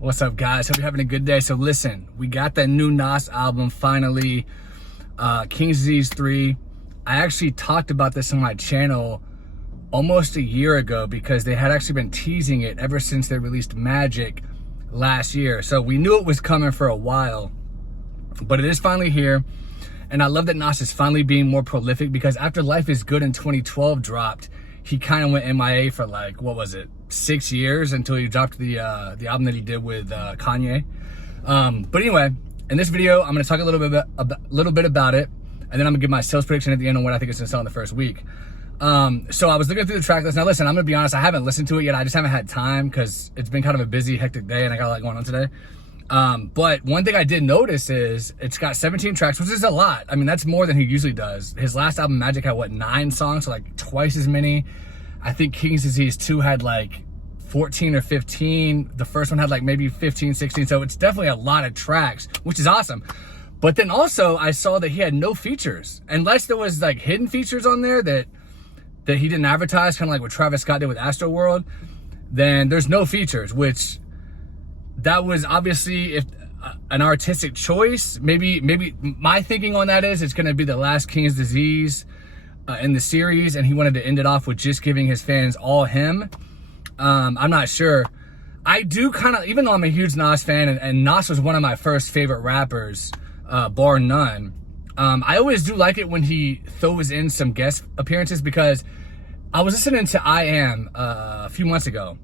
What's up, guys? Hope you're having a good day. So listen, we got that new Nas album finally, King's Disease 3. I actually talked about this on my channel almost a year ago because they had actually been teasing it ever since they released Magic last year. So we knew it was coming for a while, but it is finally here. And I love that Nas is finally being more prolific because after Life is Good in 2012 dropped, he kind of went MIA for like, what was it, 6 years until he dropped the album that he did with Kanye. But anyway, in this video, I'm gonna talk a little bit about it, and then I'm gonna give my sales prediction at the end on what I think it's gonna sell in the first week. So I was looking through the track list. Now listen, I'm gonna be honest, I haven't listened to it yet. I just haven't had time because it's been kind of a busy, hectic day and I got a lot going on today. But one thing I did notice is it's got 17 tracks, which is a lot. I mean, that's more than he usually does. His last album, Magic, had what, 9 songs, so like twice as many. I think King's Disease 2 had like 14 or 15. The first one had like maybe 15, 16. So it's definitely a lot of tracks, which is awesome. But then also I saw that he had no features, unless there was like hidden features on there that he didn't advertise, kind of like what Travis Scott did with Astroworld. Then there's no features, which that was obviously an artistic choice. Maybe my thinking on that is it's going to be the last King's Disease in the series, and he wanted to end it off with just giving his fans all him. I'm not sure. I do kind of, even though I'm a huge Nas fan, and Nas was one of my first favorite rappers, bar none. I always do like it when he throws in some guest appearances, because I was listening to I Am a few months ago,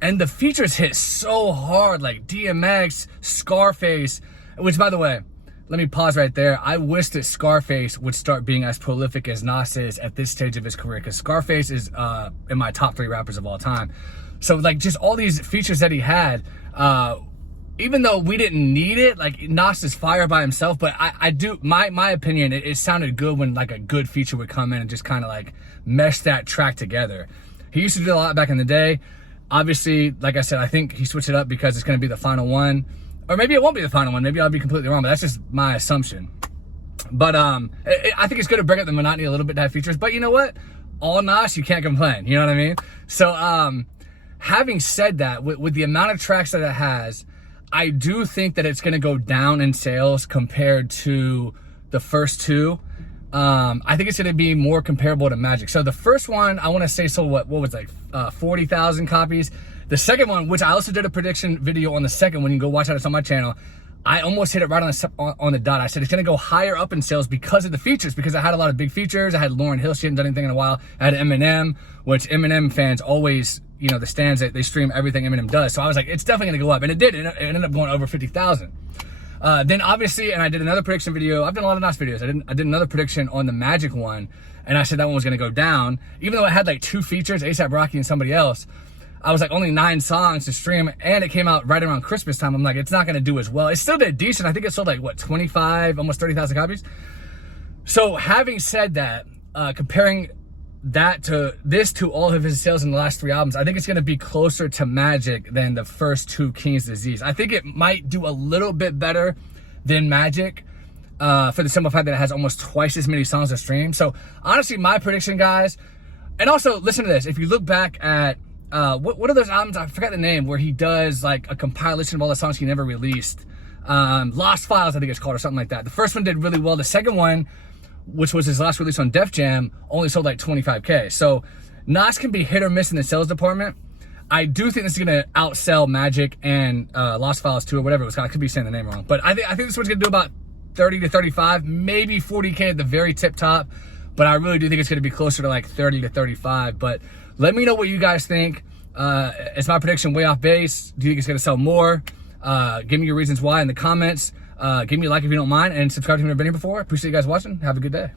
and the features hit so hard, like DMX, Scarface, which, by the way, let me pause right there. I wish that Scarface would start being as prolific as Nas is at this stage of his career, because Scarface is in my top 3 rappers of all time. So like just all these features that he had, even though we didn't need it, like Nas is fire by himself, but I do, my opinion, it sounded good when like a good feature would come in and just kind of like mesh that track together. He used to do a lot back in the day. Obviously, like I said, I think he switched it up because it's going to be the final one. Or maybe it won't be the final one. Maybe I'll be completely wrong, but that's just my assumption. But I think it's good to break up the monotony a little bit to have features. But you know what? All Nas, you can't complain. You know what I mean? So having said that, with the amount of tracks that it has, I do think that it's going to go down in sales compared to the first 2. I think it's going to be more comparable to Magic. So the first one, I want to say sold what was like 40,000 copies. The second one, which I also did a prediction video on the second one, you can go watch that, it's on my channel. I almost hit it right on the dot. I said it's going to go higher up in sales because of the features, because I had a lot of big features. I had Lauryn Hill, she hadn't done anything in a while. I had Eminem, which Eminem fans always, you know, the stands, they stream everything Eminem does. So I was like, it's definitely going to go up. And it did. It ended up going over 50,000. Then obviously, and I did another prediction video. I've done a lot of Nas videos. I did another prediction on the Magic one, and I said that one was going to go down. Even though it had like 2 features, A$AP Rocky and somebody else, I was like, only 9 songs to stream, and it came out right around Christmas time. I'm like, it's not going to do as well. It still did decent. I think it sold like, what, 25, almost 30,000 copies. So having said that, comparing that to all of his sales in the last 3 albums, I think it's going to be closer to Magic than the first 2 King's Disease. I think it might do a little bit better than Magic, for the simple fact that it has almost twice as many songs to stream. So honestly, my prediction, guys, and also listen to this. If you look back at what are those albums? I forgot the name, where he does like a compilation of all the songs he never released. Lost Files, I think it's called, or something like that. The first one did really well. The second one, which was his last release on Def Jam, only sold like 25K. So Nas can be hit or miss in the sales department. I do think this is gonna outsell Magic and Lost Files 2, or whatever it was. I could be saying the name wrong, but I think this one's gonna do about 30 to 35, maybe 40K at the very tip top. But I really do think it's gonna be closer to like 30 to 35. But let me know what you guys think. Is my prediction way off base? Do you think it's gonna sell more? Give me your reasons why in the comments. Give me a like if you don't mind, and subscribe to me if you've never been here before. Appreciate you guys watching. Have a good day.